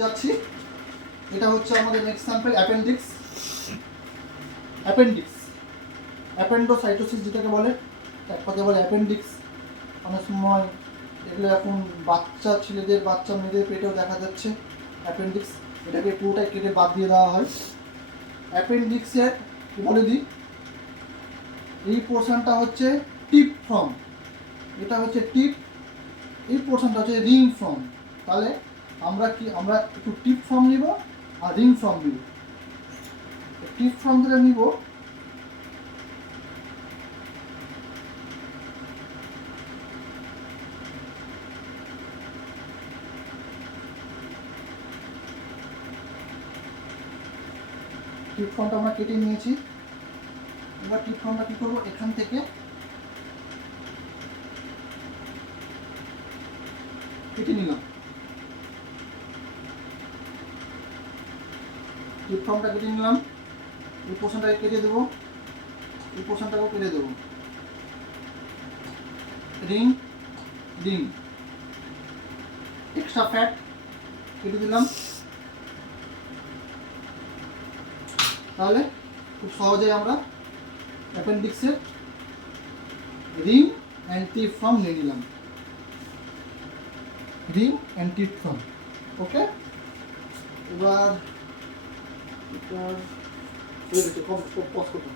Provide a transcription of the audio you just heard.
যাচ্ছি। এটা হচ্ছে আমাদের নেক্সট স্যাম্পল অ্যাপেন্ডিক্স। অ্যাপেন্ডোসাইটোসিস যেটাকে বলে, এক কথায় বলে অ্যাপেন্ডিক্স। অনেক সময় এগুলো এখন বাচ্চা ছেলেদের, বাচ্চা মেয়েদের পেটেও দেখা যাচ্ছে অ্যাপেন্ডিক্স। এটাকে পুরোটাই কেটে বাদ দিয়ে দেওয়া হয়। অ্যাপেন্ডিক্সের বলে দিই, এই পোর্শনটা হচ্ছে টিপ ফর্ম, এটা হচ্ছে টিপ, এই পোর্শনটা হচ্ছে রিং ফর্ম। তাহলে আমরা একটু টিপ ফর্ম নিব আর রিং ফর্ম নিব। টিপ ফর্ম ধরে নিব, টিপ ফর্মটা আমরা কেটে নিয়েছি। এবার টিপ ফর্মটা কী করবো, এখান থেকে কেটে নিলাম। টিপ ফর্মটা কেটে নিলাম, এই পোর্শনটাকে কেটে দেবো, এই পোর্শনটাকেও কেটে দেবো। রিং রিং এক্সট্রা ফ্যাট কেটে দিলাম। তাহলে খুব সহজেই আমরা অ্যাপেন্ডিক্সের রিং অ্যান্ড টিপ ফর্ম নিয়ে নিলাম। রিং অ্যান্ড টিপ ফর্ম, ওকে। এবার এটা পজ করুন।